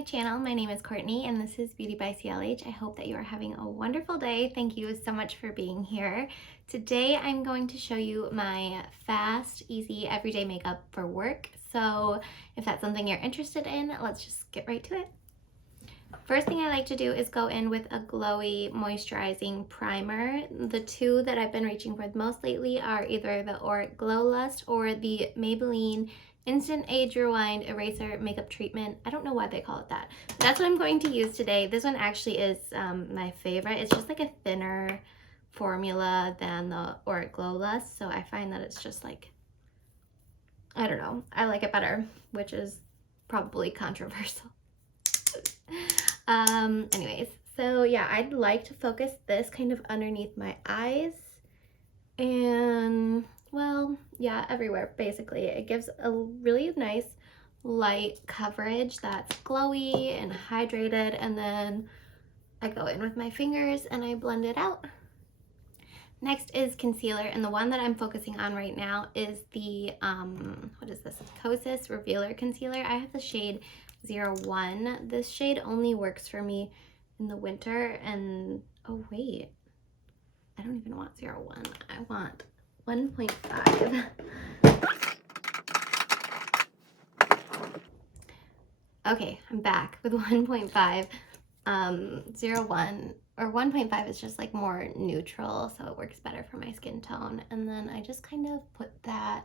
my channel. My name is Courtney and this is Beauty by CLH. I hope that you are having a wonderful day. Thank you so much for being here. Today I'm going to show you my fast, easy, everyday makeup for work. So if that's something you're interested in, let's just get right to it. First thing I like to do is go in with a glowy moisturizing primer. The two that I've been reaching for the most lately are either the Auric Glow Lust or the Maybelline Instant Age Rewind Eraser Makeup Treatment. I don't know why they call it that. But that's what I'm going to use today. This one actually is my favorite. It's just like a thinner formula than the Auric Glow Lust, so I find that it's just like, I don't know, I like it better, which is probably controversial. Anyways, so yeah, I'd like to focus this kind of underneath my eyes and, well, yeah, everywhere basically. It gives a really nice light coverage that's glowy and hydrated, and then I go in with my fingers and I blend it out. Next is concealer, and the one that I'm focusing on right now is the, what is this, Kosas Revealer Concealer. I have the shade 01. This shade only works for me in the winter, and, oh wait, I don't even want 01. I want 1.5. Okay, I'm back with 1.5. 01 or 1.5 is just like more neutral, so it works better for my skin tone. And then I just kind of put that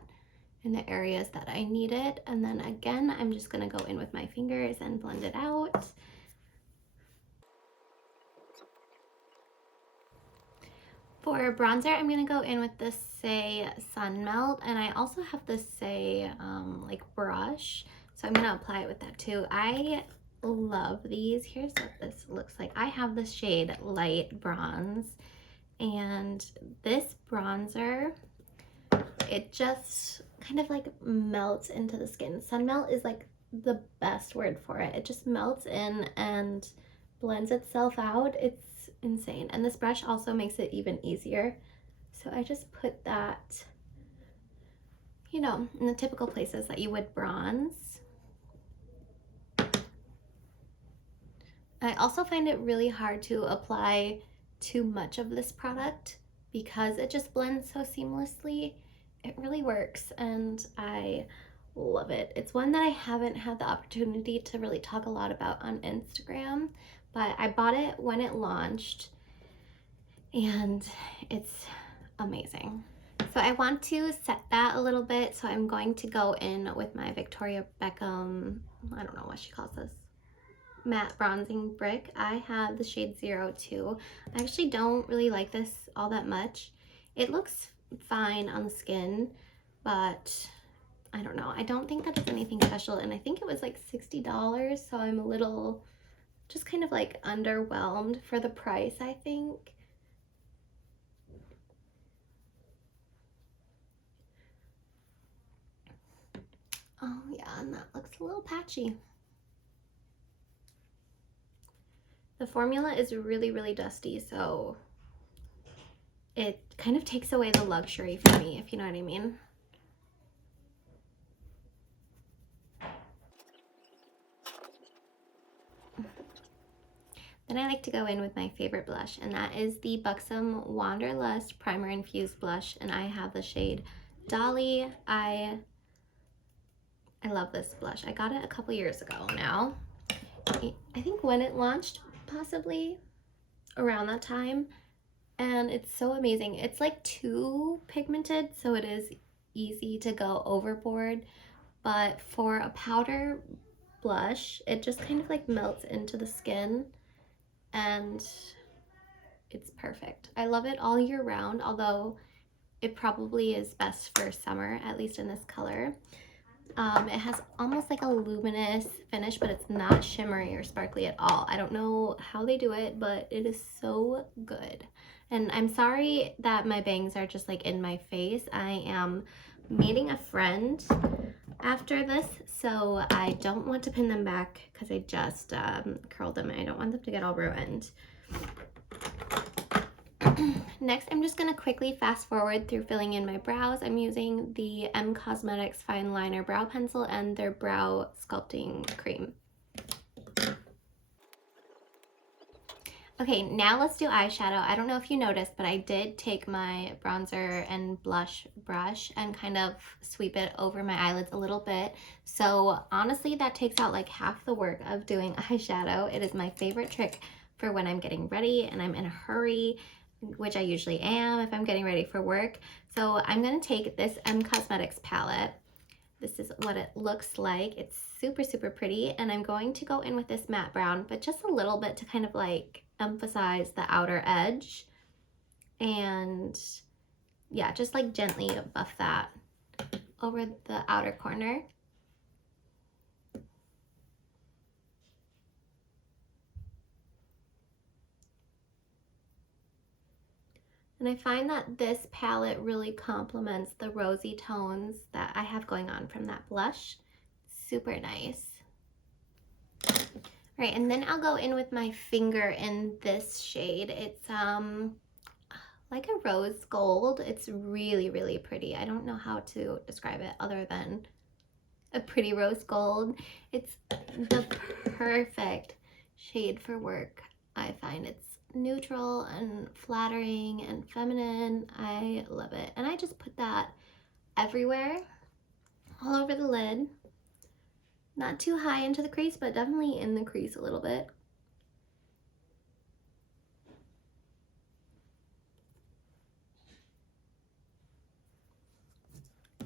in the areas that I need it. And then again, I'm just gonna go in with my fingers and blend it out. For bronzer, I'm gonna go in with the Say Sun Melt, and I also have the Say like brush, so I'm gonna apply it with that too. I love these. Here's what this looks like. I have the shade Light Bronze, and this bronzer, it just kind of like melts into the skin. Sun Melt is like the best word for it. It just melts in and blends itself out. It's insane. And this brush also makes it even easier. So I just put that, you know, in the typical places that you would bronze. I also find it really hard to apply too much of this product because it just blends so seamlessly. It really works and I love it. It's one that I haven't had the opportunity to really talk a lot about on Instagram, but I bought it when it launched and it's amazing. So I want to set that a little bit, so I'm going to go in with my Victoria Beckham, I don't know what she calls this, matte bronzing brick. I have the shade 02. I actually don't really like this all that much. It looks fine on the skin, but I don't know. I don't think that it's anything special, and I think it was like $60, so I'm a little just kind of like underwhelmed for the price, I think. Oh yeah, and that looks a little patchy. The formula is really, really dusty, so it kind of takes away the luxury for me, if you know what I mean. Then I like to go in with my favorite blush, and that is the Buxom Wanderlust Primer Infused Blush, and I have the shade Dolly. I love this blush. I got it a couple years ago now. I think when it launched, possibly around that time, and it's so amazing. It's like too pigmented, so it is easy to go overboard, but for a powder blush, it just kind of like melts into the skin and it's perfect. I love it all year round, although it probably is best for summer, at least in this color. It has almost like a luminous finish, but it's not shimmery or sparkly at all. I don't know how they do it, but it is so good. And I'm sorry that my bangs are just like in my face. I am meeting a friend after this, so I don't want to pin them back because I just curled them and I don't want them to get all ruined. Next, I'm just going to quickly fast forward through filling in my brows. I'm using the M Cosmetics Fine Liner Brow Pencil and their Brow Sculpting Cream. Okay, now let's do eyeshadow. I don't know if you noticed, but I did take my bronzer and blush brush and kind of sweep it over my eyelids a little bit. So honestly, that takes out like half the work of doing eyeshadow. It is my favorite trick for when I'm getting ready and I'm in a hurry, which I usually am if I'm getting ready for work. So I'm gonna take this Cosmetics palette. This is what it looks like. It's super, super pretty. And I'm going to go in with this matte brown, but just a little bit to kind of like emphasize the outer edge. And yeah, just like gently buff that over the outer corner. And I find that this palette really complements the rosy tones that I have going on from that blush. Super nice. All right, and then I'll go in with my finger in this shade. It's like a rose gold. It's really, really pretty. I don't know how to describe it other than a pretty rose gold. It's the perfect shade for work. I find it's neutral and flattering and feminine. I love it. And I just put that everywhere, all over the lid. Not too high into the crease, but definitely in the crease a little bit.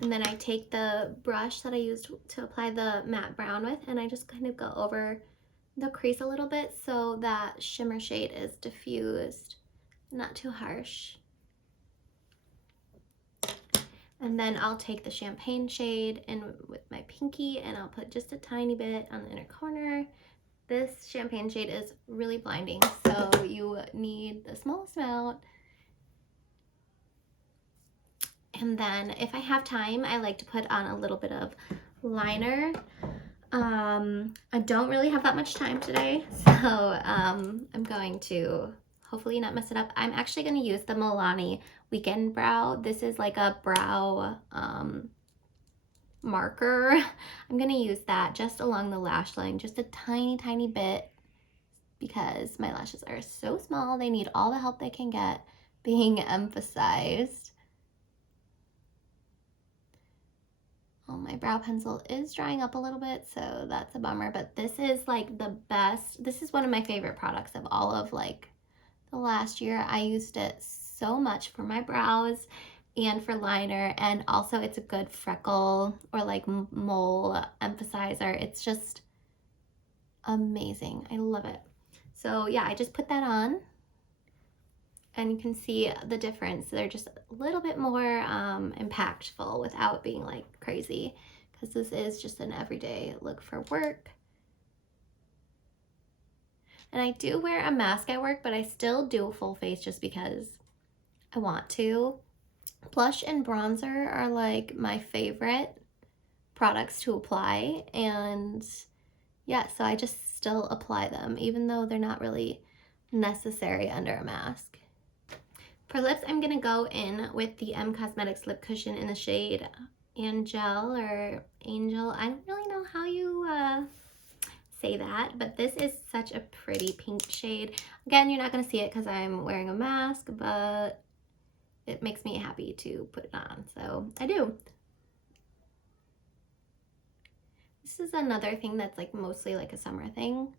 And then I take the brush that I used to apply the matte brown with, and I just kind of go over the crease a little bit so that shimmer shade is diffused, not too harsh. And then I'll take the champagne shade in with my pinky and I'll put just a tiny bit on the inner corner. This champagne shade is really blinding, so you need the smallest amount. And then if I have time, I like to put on a little bit of liner. I don't really have that much time today, so I'm going to hopefully not mess it up. I'm actually going to use the Milani Weekend Brow. This is like a brow marker. I'm going to use that just along the lash line, just a tiny, tiny bit, because my lashes are so small. They need all the help they can get being emphasized. Oh, my brow pencil is drying up a little bit, so that's a bummer, but this is like the best. This is one of my favorite products of all of like the last year. I used it so much for my brows and for liner, and also it's a good freckle or like mole emphasizer. It's just amazing. I love it. So yeah, I just put that on and you can see the difference. They're just a little bit more impactful without being like crazy, because this is just an everyday look for work. And I do wear a mask at work, but I still do a full face just because I want to. Blush and bronzer are like my favorite products to apply, and yeah, so I just still apply them even though they're not really necessary under a mask. For lips, I'm gonna go in with the Cosmetics lip cushion in the shade Angel or Angel. I don't really know how you say that, but this is such a pretty pink shade. Again, you're not gonna see it because I'm wearing a mask, but it makes me happy to put it on, so I do. This is another thing that's like mostly like a summer thing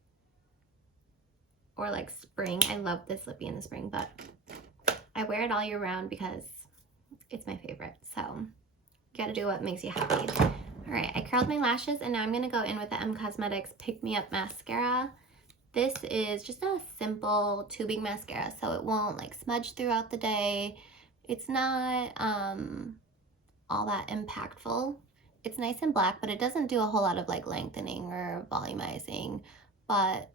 or like spring. I love this lippy in the spring, but I wear it all year round because it's my favorite. So you gotta do what makes you happy. All right, I curled my lashes and now I'm gonna go in with the Cosmetics Pick Me Up Mascara. This is just a simple tubing mascara, so it won't like smudge throughout the day. It's not all that impactful. It's nice and black, but it doesn't do a whole lot of like lengthening or volumizing, but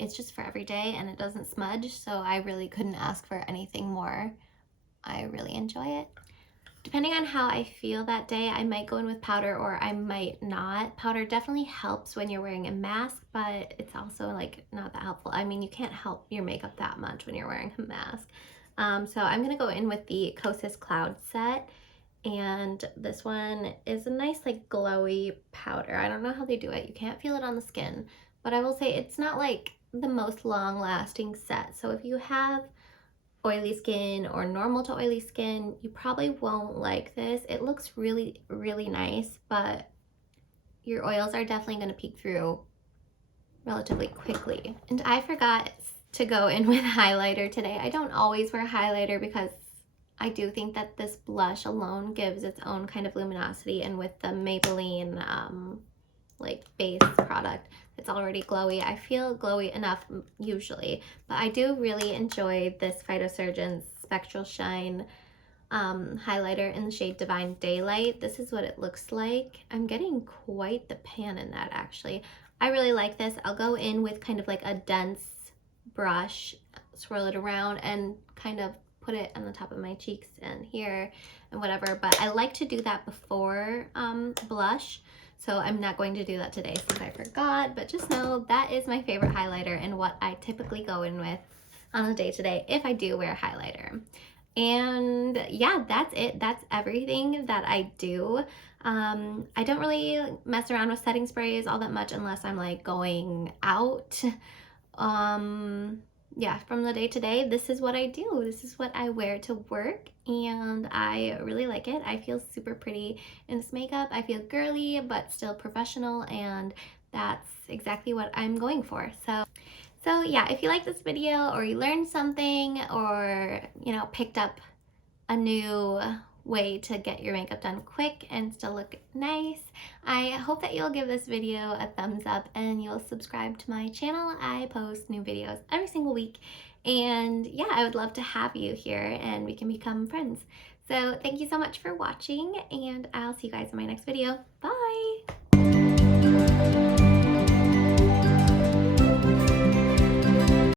it's just for every day and it doesn't smudge, so I really couldn't ask for anything more. I really enjoy it. Depending on how I feel that day, I might go in with powder or I might not. Powder definitely helps when you're wearing a mask, but it's also like not that helpful. I mean, you can't help your makeup that much when you're wearing a mask. So I'm gonna go in with the Kosas Cloud Set, and this one is a nice like glowy powder. I don't know how they do it. You can't feel it on the skin, but I will say it's not like the most long-lasting set. So if you have oily skin or normal to oily skin, you probably won't like this. It looks really, really nice, but your oils are definitely going to peek through relatively quickly. And I forgot to go in with highlighter today. I don't always wear highlighter because I do think that this blush alone gives its own kind of luminosity, and with the Maybelline like base product that's already glowy, I feel glowy enough usually, but I do really enjoy this Phytosurgeon Spectral Shine highlighter in the shade Divine Daylight. This is what it looks like. I'm getting quite the pan in that actually. I really like this. I'll go in with kind of like a dense brush, swirl it around, and kind of put it on the top of my cheeks and here and whatever, but I like to do that before blush. So I'm not going to do that today since I forgot, but just know that is my favorite highlighter and what I typically go in with on a day-to-day if I do wear highlighter. And yeah, that's it. That's everything that I do. I don't really mess around with setting sprays all that much unless I'm like going out. Yeah, from the day to day, this is what I do. This is what I wear to work, and I really like it. I feel super pretty in this makeup. I feel girly, but still professional, and that's exactly what I'm going for. So yeah, if you like this video or you learned something or, you know, picked up a new way to get your makeup done quick and still look nice, I hope that you'll give this video a thumbs up and you'll subscribe to my channel. I post new videos every single week, and yeah, I would love to have you here and we can become friends. So thank you so much for watching, and I'll see you guys in my next video. Bye!